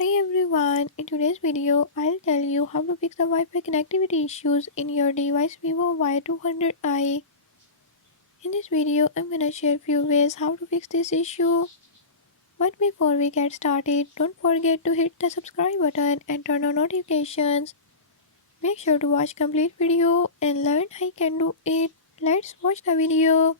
Hi everyone, in today's video, I'll tell you how to fix the Wi-Fi connectivity issues in your device Vivo Y200i. In this video, I'm gonna share few ways how to fix this issue. But before we get started, don't forget to hit the subscribe button and turn on notifications. Make sure to watch complete video and learn how you can do it. Let's watch the video.